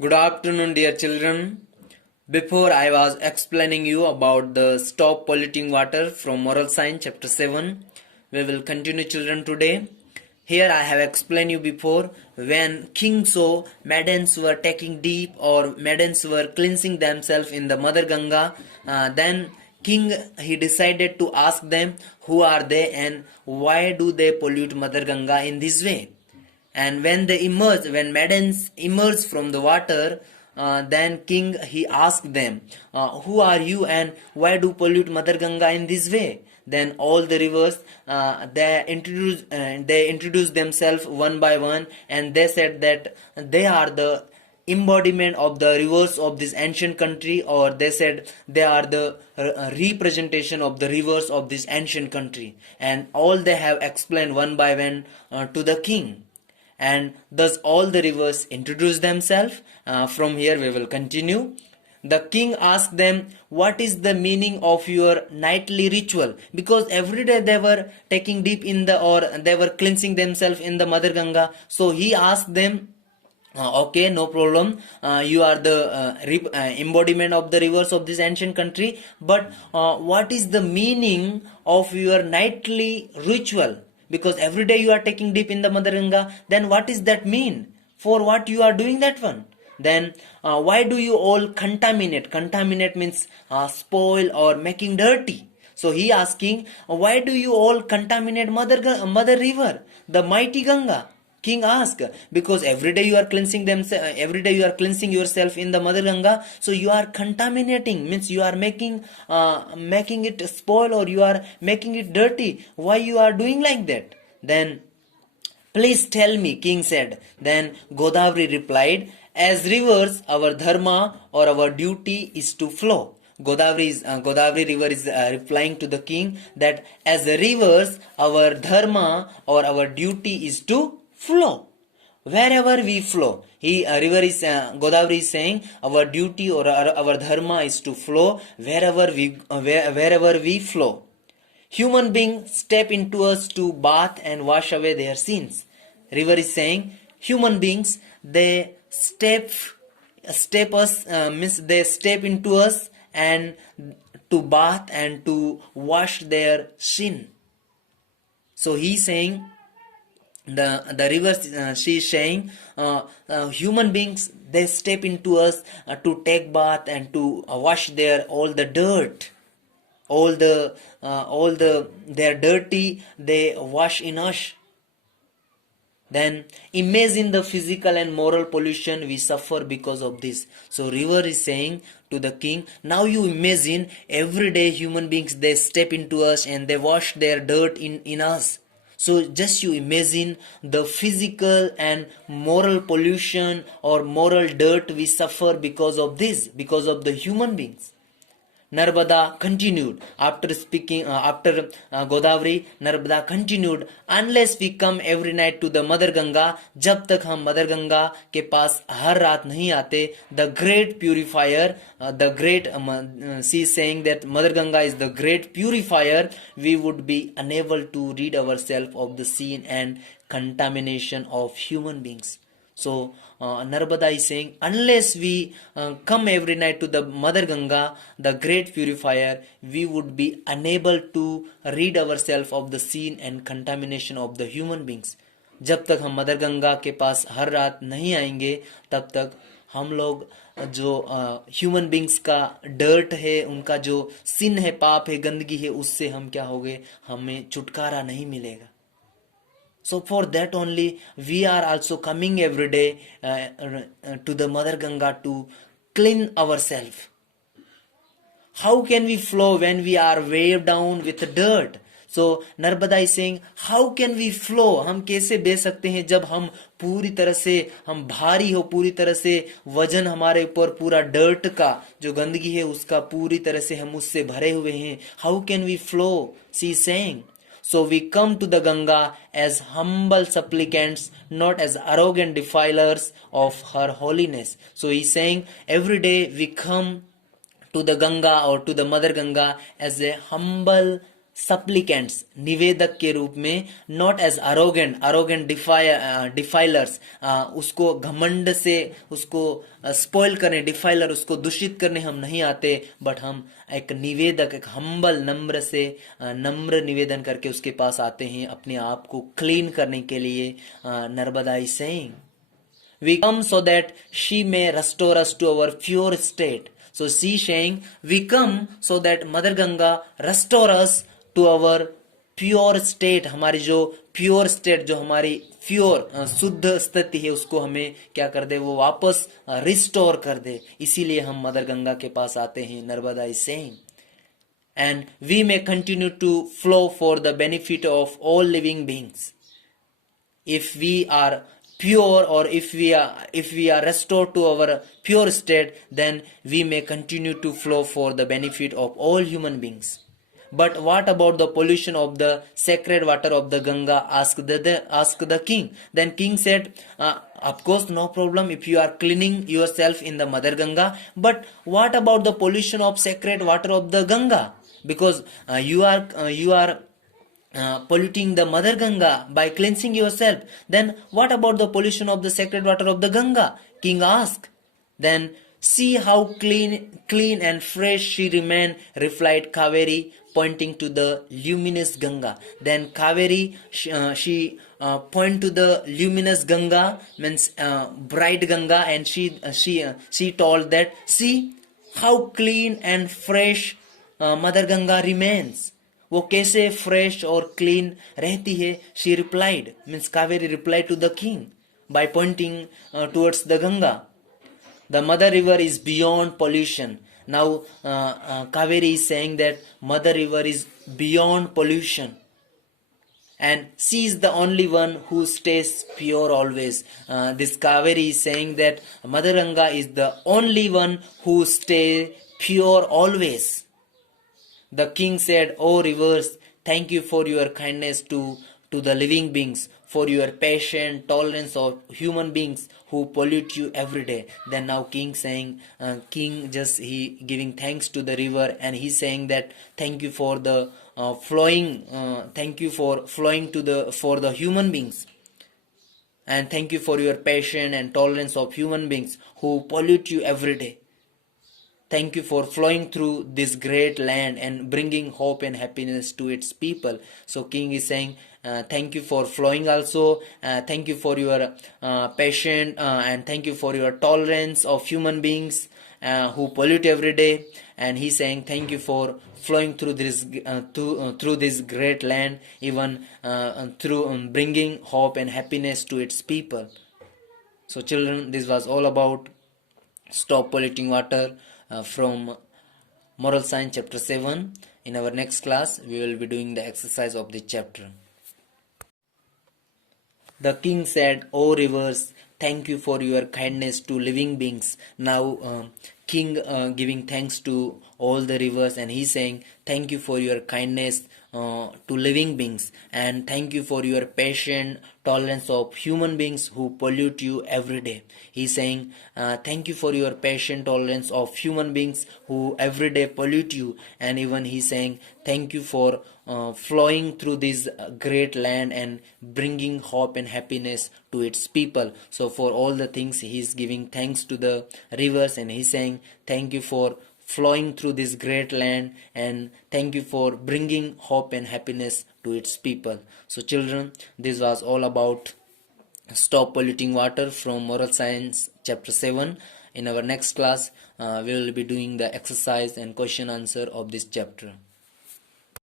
Good afternoon, dear children. Before I was explaining you about the stop polluting water from moral science chapter 7. We will continue, children, today. Here I have explained you before, when king saw maidens were taking deep or maidens were cleansing themselves in the Mother Ganga, then king he decided to ask them who are they and why do they pollute Mother Ganga in this way. And when maidens emerge from the water, then king he asked them, who are you and why do pollute Mother Ganga in this way? Then all the rivers they introduced themselves one by one, and they said that they are the embodiment of the rivers of this ancient country, or they said they are the representation of the rivers of this ancient country. And all they have explained one by one to the king. And thus all the rivers introduce themselves. From here we will continue. The king asked them, what is the meaning of your nightly ritual? Because every day they were taking deep in the, or they were cleansing themselves in the Mother Ganga. So he asked them, okay, no problem, you are the embodiment of the rivers of this ancient country, but what is the meaning of your nightly ritual? Because every day you are taking dip in the Mother Ganga, then what does that mean? For what you are doing that one? Then why do you all contaminate? Contaminate means spoil or making dirty. So he asking, why do you all contaminate Mother River, the mighty Ganga? King asked, because every day you are cleansing yourself in the Mother Ganga, so you are contaminating, means you are making it spoil, or you are making it dirty. Why you are doing like that? Then please tell me, king said. Then Godavari replied, as rivers, our dharma or our duty is to flow. Godavari river is replying to the king that as the rivers, our dharma or our duty is to flow. Wherever we flow, Godavari is saying our duty or our dharma is to flow wherever we flow. Human beings step into us to bath and wash away their sins. River is saying human beings, they step into us and to bath and to wash their sin. So he's saying, the river, she is saying, human beings, they step into us to take bath and to wash their all the dirt, their dirty, they wash in us. Then imagine the physical and moral pollution we suffer because of this. So river is saying to the king, now you imagine every day human beings, they step into us and they wash their dirt in us. So just you imagine the physical and moral pollution or moral dirt we suffer because of this, because of the human beings. Narmada continued, after Godavari, Narmada continued, unless we come every night to the Mother Ganga, जब तक हम Mother Ganga के पास हर रात नहीं आते, the great purifier, she is saying that Mother Ganga is the great purifier, we would be unable to rid ourselves of the sin and contamination of human beings. So Narmada is saying, unless we come every night to the Mother Ganga, the great purifier, we would be unable to rid ourselves of the sin and contamination of the human beings. जब तक हम mother Ganga के पास हर रात नहीं आएंगे, तब तक हम लोग जो ह्यूमन बींग्स का डर्ट है, उनका जो सिन है, पाप है, गंदगी है, उससे हम क्या होंगे, हमें छुटकारा नहीं मिलेगा. So for that only we are also coming every day to the Mother Ganga to clean ourselves. How can we flow when we are weighed down with dirt? So Narmada is saying, how can we flow? हम कैसे बह सकते हैं जब हम पूरी तरह से हम भारी हो, पूरी तरह से वजन हमारे ऊपर पूरा डर्ट का जो गंदगी है उसका पूरी तरह से हम उससे भरे हुए हैं. How can we flow? She is saying. So we come to the Ganga as humble supplicants, not as arrogant defilers of her holiness. So he's saying every day we come to the Ganga or to the Mother Ganga as a humble सप्लीकेंट्स, निवेदक के रूप में, not as arrogant डिफाइलर्स, उसको घमंड से उसको spoil करने, डिफाइलर उसको दूषित करने हम नहीं आते, बट हम एक निवेदक, एक हम्बल, नम्र से नम्र निवेदन करके उसके पास आते हैं अपने आप को क्लीन करने के लिए. Narmada is saying, we come so that she may restore us to our pure state. So she saying, we come so that Mother Ganga restore us to our pure state. हमारी जो प्योर स्टेट, जो हमारी pure शुद्ध स्थिति है, उसको हमें क्या कर दे, वो वापस रिस्टोर कर दे. इसीलिए हम मदर गंगा के पास आते हैं. Narmada is saying, and we may continue to flow for the benefit of all living beings. If we are pure, or if we are restored to our pure state, then we may continue to flow for the benefit of all human beings. But what about the pollution of the sacred water of the Ganga? Asked the king. Then king said, of course, no problem if you are cleaning yourself in the Mother Ganga. But what about the pollution of sacred water of the Ganga? Because you are polluting the Mother Ganga by cleansing yourself. Then what about the pollution of the sacred water of the Ganga? King asked. Then see how clean and fresh she remained, replied Kaveri, pointing to the luminous Ganga. Then Kaveri, she point to the luminous Ganga, means bright Ganga, and she told that, see how clean and fresh Mother Ganga remains. वो कैसे fresh और clean रहती है. She replied, means Kaveri replied to the king by pointing towards the Ganga. The mother river is beyond pollution. Now Kaveri is saying that mother river is beyond pollution, and she is the only one who stays pure always. This Kaveri is saying that Mother Ganga is the only one who stays pure always. The king said, "O rivers, thank you for your kindness to the living beings, for your patient tolerance of human beings who pollute you every day." Then now king saying, he giving thanks to the river, and he saying that thank you for the thank you for flowing for the human beings, and thank you for your patience and tolerance of human beings who pollute you every day. Thank you for flowing through this great land and bringing hope and happiness to its people. So king is saying, thank you for flowing also. Thank you for your patience, and thank you for your tolerance of human beings who pollute every day. And he's saying, thank you for flowing through this through this great land, even through bringing hope and happiness to its people. So children, this was all about stop polluting water. From Moral Science chapter 7. In our next class, we will be doing the exercise of this chapter. The king said, "O rivers, thank you for your kindness to living beings." Now, king giving thanks to all the rivers, and he's saying, thank you for your kindness to living beings, and thank you for your patient tolerance of human beings who pollute you every day. He's saying, thank you for your patient tolerance of human beings who every day pollute you. And even he's saying, thank you for flowing through this great land and bringing hope and happiness to its people. So for all the things, he's giving thanks to the rivers, and he's saying, thank you for flowing through this great land, and thank you for bringing hope and happiness to its people. So children, this was all about stop polluting water from Moral Science chapter 7. In our next class, we will be doing the exercise and question answer of this chapter.